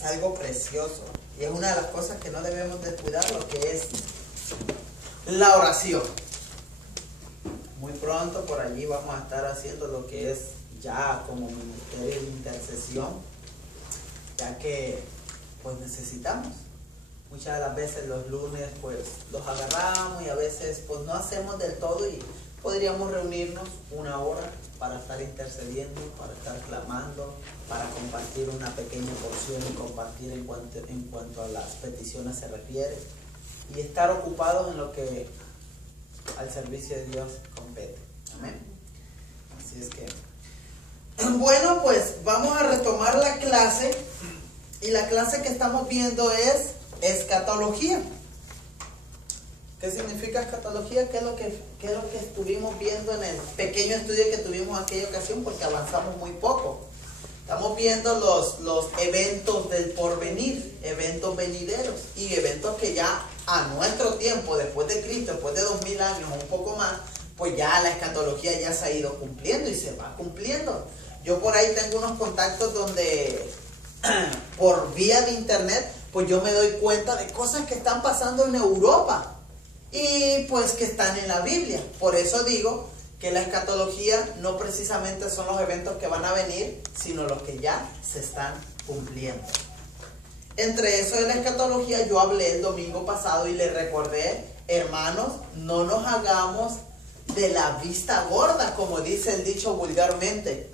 es algo precioso. Y es una de las cosas que no debemos descuidar, lo que es la oración. Muy pronto por allí vamos a estar haciendo lo que es ya como ministerio de intercesión, ya que pues necesitamos. Muchas de las veces los lunes pues los agarramos y a veces pues no hacemos del todo, y podríamos reunirnos una hora para estar intercediendo, para estar clamando, para compartir una pequeña porción y compartir en cuanto a las peticiones se refiere, y estar ocupados en lo que al servicio de Dios compete. Amén. Así es que, bueno, pues vamos a retomar la clase, y la clase que estamos viendo es escatología. ¿Qué significa escatología? ¿Qué es lo que estuvimos viendo en el pequeño estudio que tuvimos en aquella ocasión? Porque avanzamos muy poco. Estamos viendo los eventos del porvenir, eventos venideros, y eventos que ya a nuestro tiempo, después de Cristo, después de 2000 años o un poco más, pues ya la escatología ya se ha ido cumpliendo y se va cumpliendo. Yo por ahí tengo unos contactos donde por vía de internet, pues yo me doy cuenta de cosas que están pasando en Europa y pues que están en la Biblia. Por eso digo que la escatología no precisamente son los eventos que van a venir, sino los que ya se están cumpliendo. Entre eso de la escatología yo hablé el domingo pasado y les recordé, hermanos, no nos hagamos de la vista gorda, como dice el dicho vulgarmente.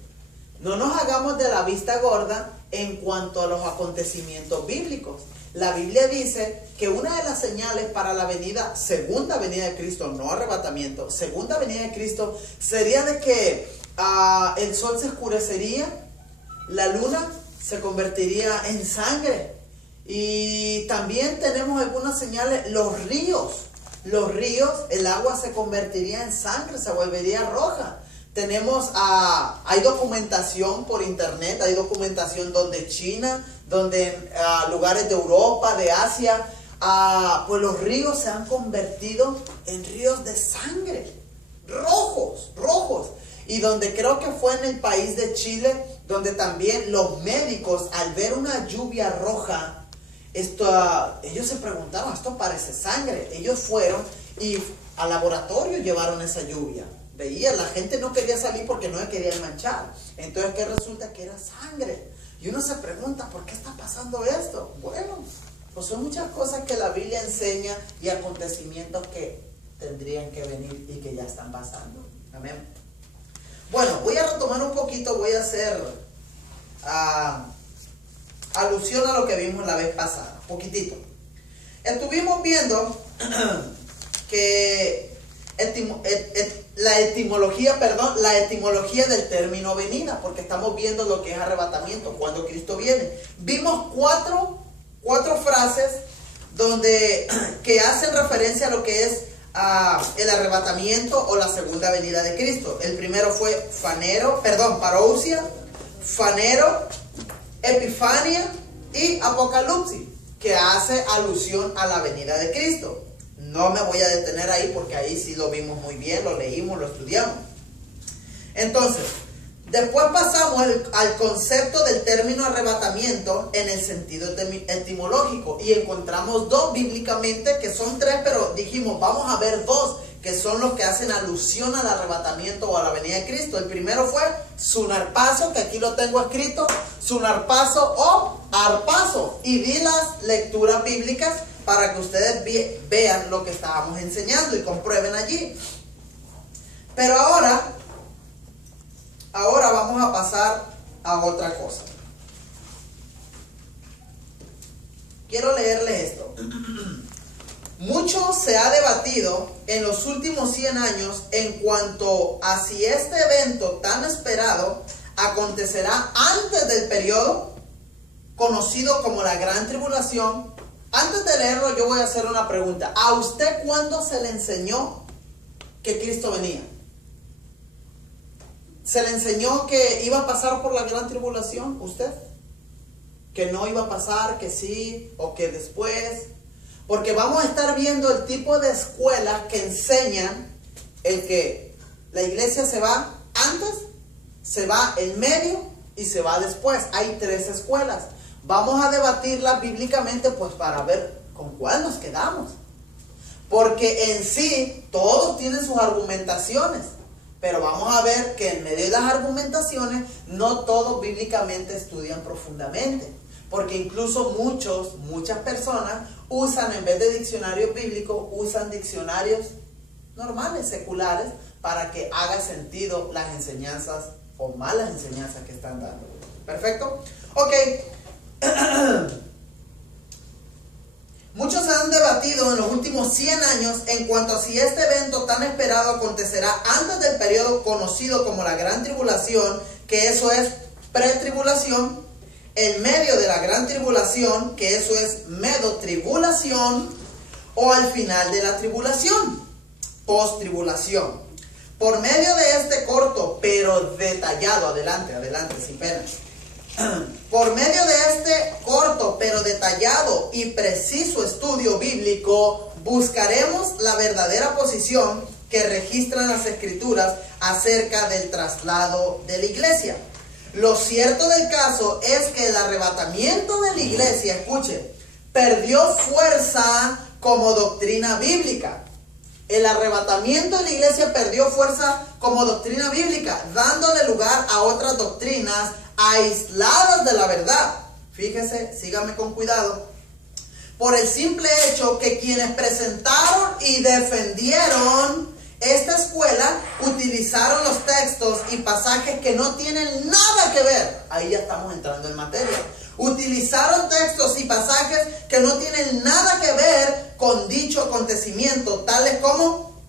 No nos hagamos de la vista gorda en cuanto a los acontecimientos bíblicos. La Biblia dice que una de las señales para la segunda venida de Cristo, no arrebatamiento, segunda venida de Cristo, sería de que el sol se oscurecería, la luna se convertiría en sangre, y también tenemos algunas señales, los ríos, el agua se convertiría en sangre, se volvería roja. Tenemos, hay documentación por internet, hay documentación donde China, donde lugares de Europa, de Asia, pues los ríos se han convertido en ríos de sangre, rojos. Y donde creo que fue en el país de Chile, donde también los médicos, al ver una lluvia roja, ellos se preguntaban, esto parece sangre. Ellos fueron y al laboratorio llevaron esa lluvia. Veía, la gente no quería salir porque no se querían manchar. Entonces, ¿qué resulta? Que era sangre. Y uno se pregunta, ¿por qué está pasando esto? Bueno, pues son muchas cosas que la Biblia enseña y acontecimientos que tendrían que venir y que ya están pasando. Amén. Bueno, voy a retomar un poquito, voy a hacer alusión a lo que vimos la vez pasada, poquitito. Estuvimos viendo que la etimología del término venida, porque estamos viendo lo que es arrebatamiento, cuando Cristo viene. Vimos cuatro frases que hacen referencia a lo que es el arrebatamiento o la segunda venida de Cristo. El primero fue parousia, fanero, epifania y apocalipsis, que hace alusión a la venida de Cristo. No me voy a detener ahí porque ahí sí lo vimos muy bien, lo leímos, lo estudiamos. Entonces, después pasamos al concepto del término arrebatamiento en el sentido etimológico, y encontramos dos bíblicamente, que son tres, pero dijimos, vamos a ver dos, que son los que hacen alusión al arrebatamiento o a la venida de Cristo. El primero fue sunarpazo, que aquí lo tengo escrito, sunarpazo o arpazo, y di las lecturas bíblicas para que ustedes vean lo que estábamos enseñando y comprueben allí. Pero ahora vamos a pasar a otra cosa. Quiero leerles esto. Mucho se ha debatido en los últimos 100 años en cuanto a si este evento tan esperado acontecerá antes del periodo conocido como la Gran Tribulación. Antes de leerlo, yo voy a hacer una pregunta. ¿A usted cuándo se le enseñó que Cristo venía? ¿Se le enseñó que iba a pasar por la Gran Tribulación? ¿Usted? ¿Que no iba a pasar? ¿Que sí? ¿O que después? Porque vamos a estar viendo el tipo de escuelas que enseñan el que la iglesia se va antes, se va en medio y se va después. Hay tres escuelas. vamos a debatirlas bíblicamente pues para ver con cuál nos quedamos. Porque en sí todos tienen sus argumentaciones, pero vamos a ver que en medio de las argumentaciones no todos bíblicamente estudian profundamente. Porque incluso muchas personas usan, en vez de diccionarios bíblicos, usan diccionarios normales, seculares, para que haga sentido las enseñanzas o malas enseñanzas que están dando. ¿Perfecto? Ok. Muchos han debatido en los últimos 100 años en cuanto a si este evento tan esperado acontecerá antes del periodo conocido como la Gran Tribulación, que eso es pretribulación, en medio de la Gran Tribulación, que eso es medotribulación, o al final de la tribulación, post-tribulación. Por medio de este corto pero detallado, adelante, sin pena. Por medio de este corto pero detallado y preciso estudio bíblico, buscaremos la verdadera posición que registran las Escrituras acerca del traslado de la iglesia. Lo cierto del caso es que el arrebatamiento de la iglesia, escuche, perdió fuerza como doctrina bíblica. El arrebatamiento de la iglesia perdió fuerza como doctrina bíblica, dándole lugar a otras doctrinas aisladas de la verdad. Fíjese, sígame con cuidado. Por el simple hecho que quienes presentaron y defendieron esta escuela utilizaron los textos y pasajes que no tienen nada que ver. Ahí ya estamos entrando en materia. Utilizaron textos y pasajes que no tienen nada que ver con dicho acontecimiento, tales como: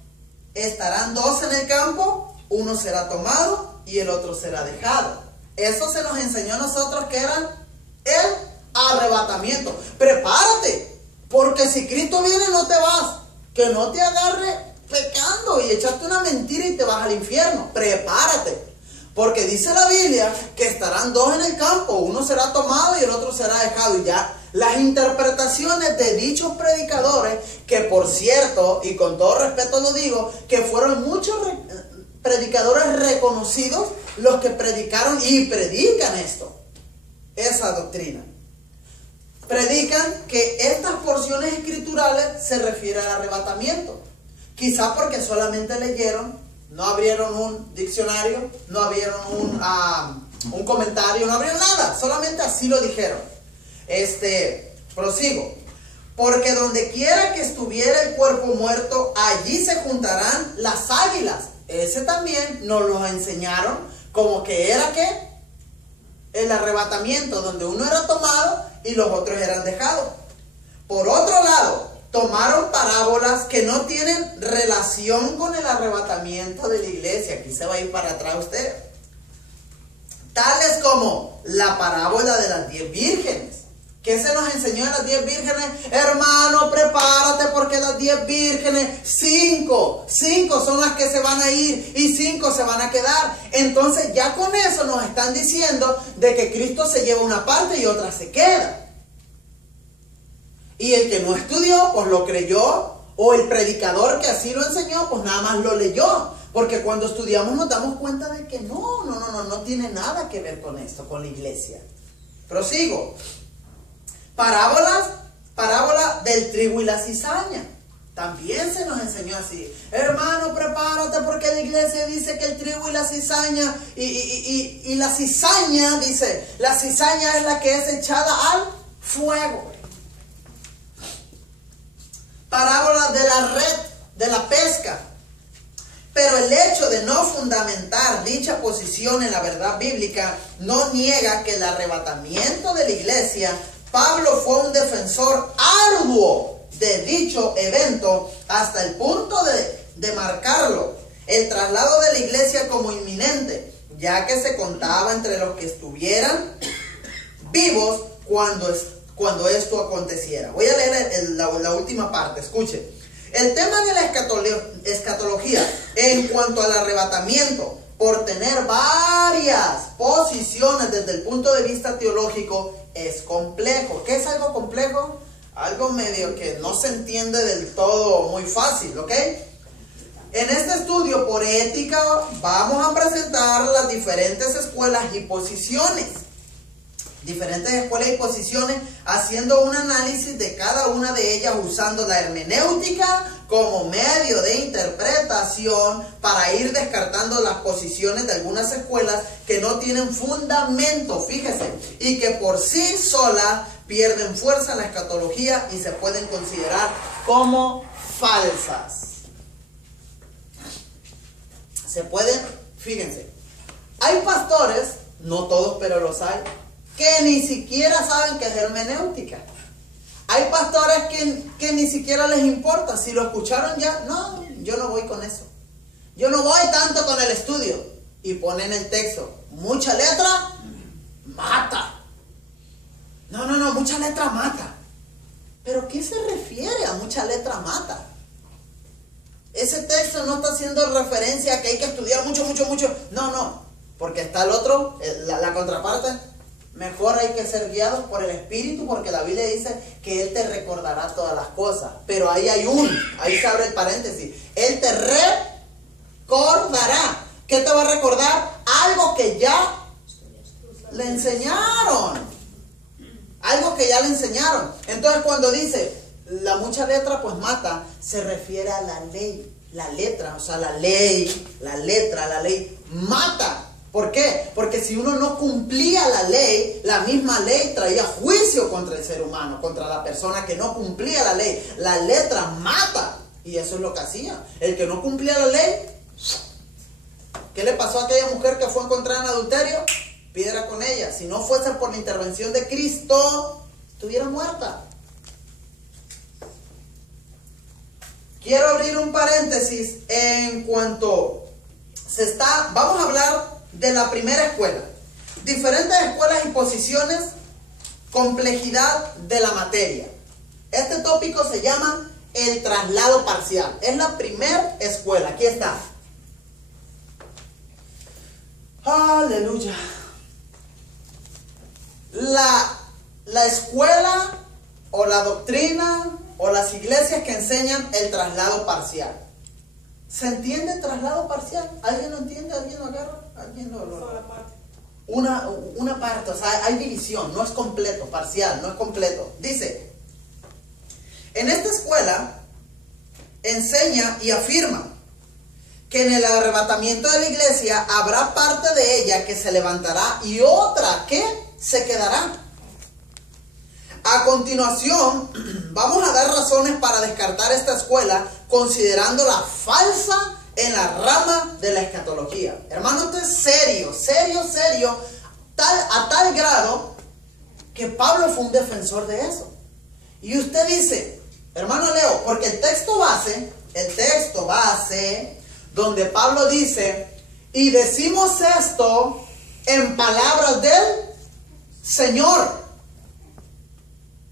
estarán dos en el campo, uno será tomado y el otro será dejado. Eso se nos enseñó a nosotros que era el arrebatamiento. Prepárate, porque si Cristo viene no te vas. Que no te agarre pecando y echaste una mentira y te vas al infierno. Prepárate. Porque dice la Biblia que estarán dos en el campo, uno será tomado y el otro será dejado. Y ya las interpretaciones de dichos predicadores, que por cierto, y con todo respeto lo digo, que fueron muchos predicadores reconocidos los que predicaron y predican esa doctrina. Predican que estas porciones escriturales se refieren al arrebatamiento. Quizá porque solamente leyeron, no abrieron un diccionario, no abrieron un comentario, no abrieron nada, solamente así lo dijeron. Prosigo. Porque donde quiera que estuviera el cuerpo muerto, allí se juntarán las águilas. Ese también nos lo enseñaron como que era ¿qué? El arrebatamiento, donde uno era tomado y los otros eran dejados. Por otro lado, tomaron parábolas que no tienen relación con el arrebatamiento de la iglesia. Aquí se va a ir para atrás usted. Tales como la parábola de las 10 vírgenes. ¿Qué se nos enseñó en las 10 vírgenes? Hermano, prepárate porque las 10 vírgenes, 5 son las que se van a ir y 5 se van a quedar. Entonces ya con eso nos están diciendo de que Cristo se lleva una parte y otra se queda. Y el que no estudió, pues lo creyó, o el predicador que así lo enseñó, pues nada más lo leyó. Porque cuando estudiamos nos damos cuenta de que no tiene nada que ver con esto, con la iglesia. Prosigo. Parábola del trigo y la cizaña. También se nos enseñó así. Hermano, prepárate porque la iglesia dice que el trigo y la cizaña, y la cizaña, dice, la cizaña es la que es echada al fuego. Parábola de la red, de la pesca. Pero el hecho de no fundamentar dicha posición en la verdad bíblica no niega que el arrebatamiento de la iglesia, Pablo fue un defensor arduo de dicho evento hasta el punto de marcarlo, el traslado de la iglesia como inminente, ya que se contaba entre los que estuvieran vivos cuando esto aconteciera. Voy a leer la última parte, escuche. El tema de la escatología en cuanto al arrebatamiento, por tener varias posiciones desde el punto de vista teológico, es complejo. ¿Qué es algo complejo? Algo medio que no se entiende del todo muy fácil, ¿ok? En este estudio por ética vamos a presentar las diferentes escuelas y posiciones. Diferentes escuelas y posiciones, haciendo un análisis de cada una de ellas, usando la hermenéutica como medio de interpretación para ir descartando las posiciones de algunas escuelas que no tienen fundamento, fíjese, y que por sí solas pierden fuerza en la escatología y se pueden considerar como falsas. Se pueden, fíjense, hay pastores, no todos pero los hay, que ni siquiera saben qué es hermenéutica. Hay pastores que ni siquiera les importa. Si lo escucharon ya, no, yo no voy con eso. Yo no voy tanto con el estudio. Y ponen el texto, mucha letra, mata. No, mucha letra mata. ¿Pero qué se refiere a mucha letra mata? Ese texto no está haciendo referencia a que hay que estudiar mucho. No, porque está el otro, la contraparte. Mejor hay que ser guiados por el Espíritu, porque la Biblia dice que Él te recordará todas las cosas. Pero ahí se abre el paréntesis. Él te recordará. ¿Qué te va a recordar? Algo que ya le enseñaron. Algo que ya le enseñaron. Entonces cuando dice, la mucha letra pues mata, se refiere a la ley. La letra, o sea, la ley mata. ¿Por qué? Porque si uno no cumplía la ley, la misma ley traía juicio contra el ser humano, contra la persona que no cumplía la ley. La letra mata. Y eso es lo que hacía. El que no cumplía la ley, ¿qué le pasó a aquella mujer que fue encontrada en adulterio? Piedra con ella. Si no fuese por la intervención de Cristo, estuviera muerta. Quiero abrir un paréntesis en cuanto vamos a hablar de la primera escuela. Diferentes escuelas y posiciones, complejidad de la materia. Este tópico se llama el traslado parcial. Es la primera escuela. Aquí está. Aleluya. La escuela o la doctrina o las iglesias que enseñan el traslado parcial. ¿Se entiende el traslado parcial? ¿Alguien lo entiende? ¿Alguien lo agarra? ¿Alguien lo una parte, o sea, hay división, no es completo, parcial, no es completo. Dice, en esta escuela enseña y afirma que en el arrebatamiento de la iglesia habrá parte de ella que se levantará y otra que se quedará. A continuación, vamos a dar razones para descartar esta escuela, considerándola falsa en la rama de la escatología. Hermano, esto es serio, a tal grado que Pablo fue un defensor de eso. Y usted dice, hermano Leo, porque el texto base, donde Pablo dice, y decimos esto en palabras del Señor.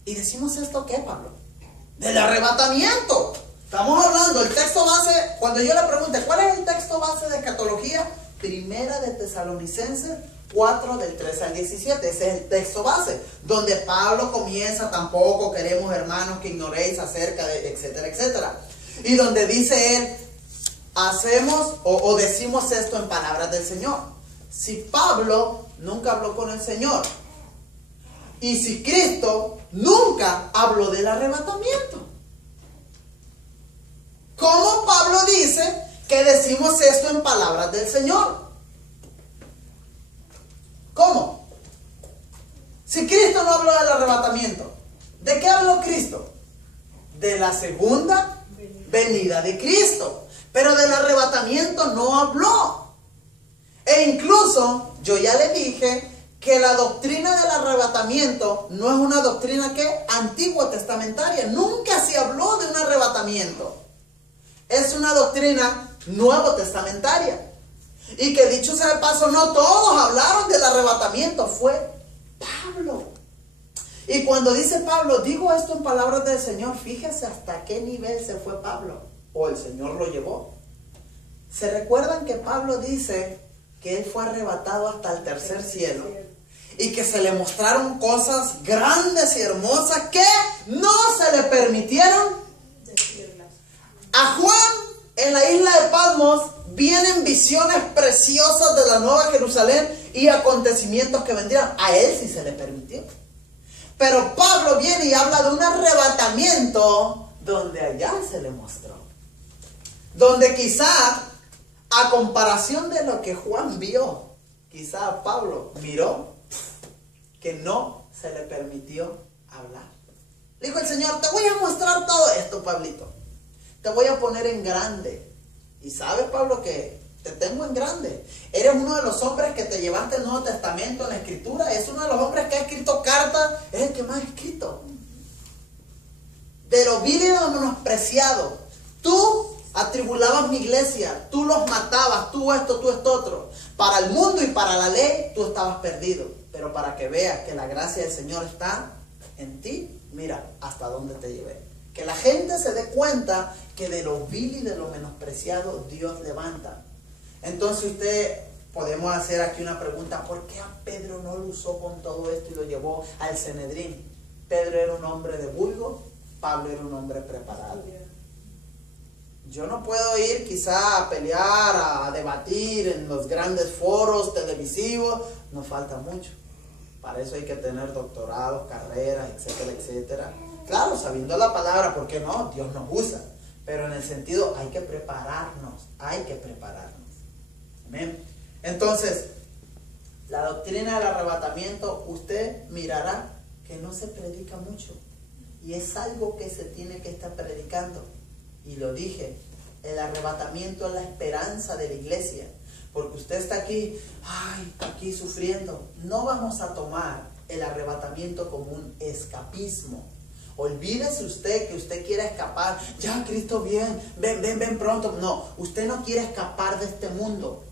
¿Y decimos esto qué, Pablo? Del arrebatamiento. Estamos hablando, el texto base, cuando yo le pregunte, ¿cuál es el texto base de escatología? Primera de Tesalonicenses 4, del 13 al 17. Ese es el texto base, donde Pablo comienza, tampoco queremos, hermanos, que ignoréis acerca de, etcétera, etcétera. Y donde dice él, hacemos o decimos esto en palabras del Señor. Si Pablo nunca habló con el Señor, y si Cristo nunca habló del arrebatamiento, ¿cómo Pablo dice que decimos esto en palabras del Señor? ¿Cómo? Si Cristo no habló del arrebatamiento, ¿de qué habló Cristo? De la segunda venida de Cristo. Pero del arrebatamiento no habló. E incluso, yo ya le dije que la doctrina del arrebatamiento no es una doctrina que antigua testamentaria. Nunca se habló de un arrebatamiento. Es una doctrina nuevo testamentaria. Y que dicho sea de paso, no todos hablaron del arrebatamiento. Fue Pablo. Y cuando dice Pablo, digo esto en palabras del Señor, fíjese hasta qué nivel se fue Pablo. O el Señor lo llevó. ¿Se recuerdan que Pablo dice que él fue arrebatado hasta el tercer cielo? Y que se le mostraron cosas grandes y hermosas que no se le permitieron decirlas. A Juan, en la isla de Patmos, vienen visiones preciosas de la Nueva Jerusalén y acontecimientos que vendrían. A él sí se le permitió. Pero Pablo viene y habla de un arrebatamiento donde allá se le mostró. Donde quizá, a comparación de lo que Juan vio, quizá Pablo miró que no se le permitió hablar. Dijo el Señor, te voy a mostrar todo esto, Pablito. Te voy a poner en grande. Y sabes, Pablo, que te tengo en grande. Eres uno de los hombres que te llevaste el Nuevo Testamento en la Escritura. Es uno de los hombres que ha escrito cartas. Es el que más ha escrito. De lo vil y de lo menospreciado. Tú atribulabas mi iglesia. Tú los matabas. Tú esto otro. Para el mundo y para la ley, tú estabas perdido. Pero para que veas que la gracia del Señor está en ti, mira hasta dónde te llevé. Que la gente se dé cuenta que de lo vil y de lo menospreciado Dios levanta. Entonces podemos hacer aquí una pregunta. ¿Por qué a Pedro no lo usó con todo esto y lo llevó al Sanedrín? Pedro era un hombre de vulgo, Pablo era un hombre preparado. Yo no puedo ir quizá a pelear, a debatir en los grandes foros televisivos. Nos falta mucho. Para eso hay que tener doctorados, carreras, etcétera, etcétera. Claro, sabiendo la palabra, ¿por qué no? Dios nos usa. Pero en el sentido, hay que prepararnos. Hay que prepararnos. Amén. Entonces, la doctrina del arrebatamiento, usted mirará que no se predica mucho. Y es algo que se tiene que estar predicando. Y lo dije, el arrebatamiento es la esperanza de la iglesia. Porque usted está aquí, aquí sufriendo. No vamos a tomar el arrebatamiento como un escapismo. Olvídese usted que usted quiera escapar. Ya, Cristo, ven pronto. No, usted no quiere escapar de este mundo.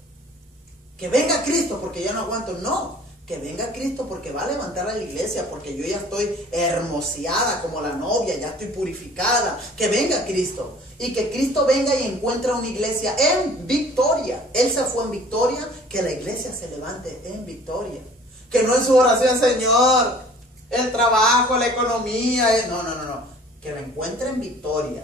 Que venga Cristo porque ya no aguanto. No, que venga Cristo porque va a levantar a la iglesia. Porque yo ya estoy hermoseada como la novia, ya estoy purificada. Que venga Cristo. Y que Cristo venga y encuentre una iglesia en victoria. Él se fue en victoria, que la iglesia se levante en victoria. Que no es su oración, Señor, el trabajo, la economía. No. Que me encuentre en victoria.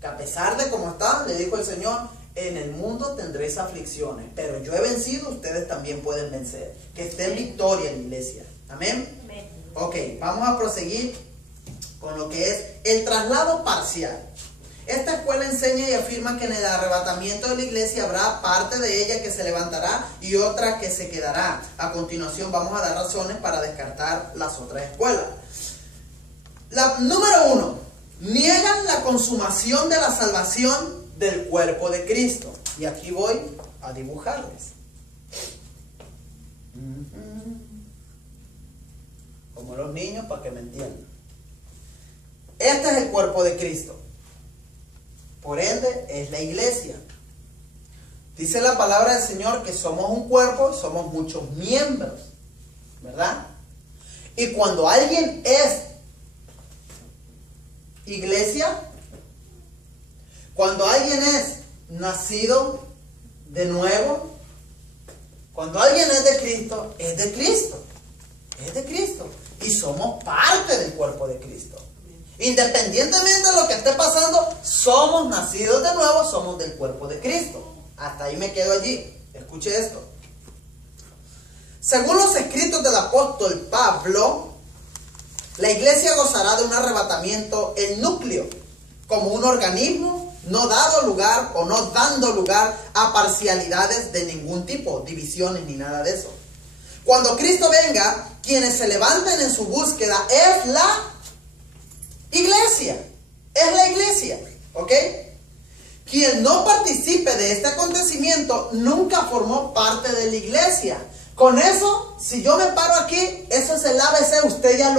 Que a pesar de cómo está, le dijo el Señor, en el mundo tendréis aflicciones, pero yo he vencido, ustedes también pueden vencer. Que esté en victoria en la iglesia. Amén. Amén. Ok, vamos a proseguir con lo que es el traslado parcial. Esta escuela enseña y afirma que en el arrebatamiento de la iglesia habrá parte de ella que se levantará y otra que se quedará. A continuación vamos a dar razones para descartar las otras escuelas. Número 1. Niegan la consumación de la salvación del cuerpo de Cristo. Y aquí voy a dibujarles. Como los niños, para que me entiendan. Este es el cuerpo de Cristo. Por ende, es la iglesia. Dice la palabra del Señor que somos un cuerpo, somos muchos miembros, ¿verdad? Y cuando alguien es iglesia, cuando alguien es nacido de nuevo, cuando alguien es de Cristo, es de Cristo. Es de Cristo. Y somos parte del cuerpo de Cristo. Independientemente de lo que esté pasando, somos nacidos de nuevo, somos del cuerpo de Cristo. Hasta ahí me quedo allí. Escuche esto. Según los escritos del apóstol Pablo, la iglesia gozará de un arrebatamiento en núcleo, como un organismo no dado lugar o no dando lugar a parcialidades de ningún tipo, divisiones ni nada de eso. Cuando Cristo venga, quienes se levanten en su búsqueda es la iglesia. Es la iglesia. ¿Ok? Quien no participe de este acontecimiento nunca formó parte de la iglesia. Con eso, si yo me paro aquí, eso es el ABC, usted ya lo